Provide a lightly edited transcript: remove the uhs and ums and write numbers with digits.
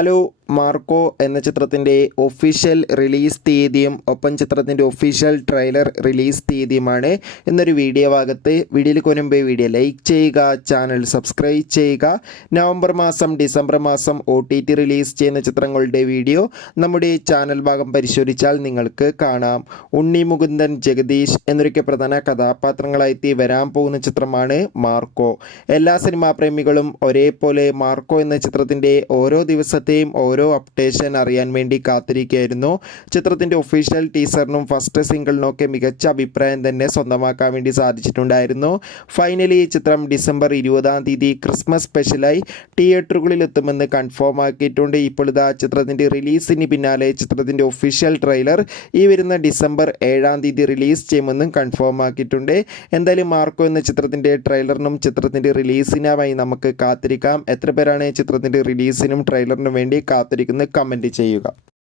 Hello Marco എന്ന ചിത്രത്തിൻ്റെ official release തീയതിയും ഒപ്പം ചിത്രത്തിൻ്റെ ഒഫീഷ്യൽ ട്രെയിലർ റിലീസ് തീയതിയുമാണ് എന്നൊരു വീഡിയോ ഭാഗത്ത്. വീഡിയോയിൽ കൊനുമ്പ് വീഡിയോ ലൈക്ക് ചെയ്യുക, ചാനൽ സബ്സ്ക്രൈബ് ചെയ്യുക. നവംബർ മാസം ഡിസംബർ മാസം OTT റിലീസ് ചെയ്യുന്ന ചിത്രങ്ങളുടെ വീഡിയോ നമ്മുടെ ചാനൽ ഭാഗം പരിശോധിച്ചാൽ നിങ്ങൾക്ക് കാണാം. ഉണ്ണി മുകുന്ദൻ, ജഗദീഷ് എന്നൊക്കെ പ്രധാന കഥാപാത്രങ്ങളായി വരാൻ പോകുന്ന ചിത്രമാണ് മാർക്കോ. എല്ലാ സിനിമാ പ്രേമികളും ഒരേപോലെ മാർക്കോ എന്ന ചിത്രത്തിൻ്റെ ഓരോ ദിവസത്തെയും ഓരോ അപ്ഡേഷൻ അറിയാൻ വേണ്ടി കാത്തിരിക്കുകയായിരുന്നു. ചിത്രത്തിൻ്റെ ഒഫീഷ്യൽ ടീസറിനും ഫസ്റ്റ് സിംഗിളിനൊക്കെ മികച്ച അഭിപ്രായം തന്നെ സ്വന്തമാക്കാൻ വേണ്ടി സാധിച്ചിട്ടുണ്ടായിരുന്നു. ഫൈനലി ഈ ചിത്രം ഡിസംബർ 20-ാം തീയതി ക്രിസ്മസ് സ്പെഷ്യലായി തിയേറ്ററുകളിൽ എത്തുമെന്ന് കൺഫേം ആക്കിയിട്ടുണ്ട്. ഇപ്പോൾ ഇതാ ചിത്രത്തിൻ്റെ റിലീസിന് പിന്നാലെ ചിത്രത്തിൻ്റെ ഒഫീഷ്യൽ ട്രെയിലർ ഈ വരുന്ന ഡിസംബർ 7-ാം തീയതി റിലീസ് ചെയ്യുമെന്നും കൺഫേം ആക്കിയിട്ടുണ്ട്. എന്തായാലും മാർക്കോ എന്ന ചിത്രത്തിൻ്റെ ട്രെയിലറിനും ചിത്രത്തിൻ്റെ റിലീസിനുമായി നമുക്ക് കാത്തിരിക്കാം. എത്ര പേരാണ് ചിത്രത്തിൻ്റെ റിലീസിനും ട്രെയിലറിനും വേണ്ടി കാത്തിരിക്കുന്നത് കമൻറ്റ് ചെയ്യുക.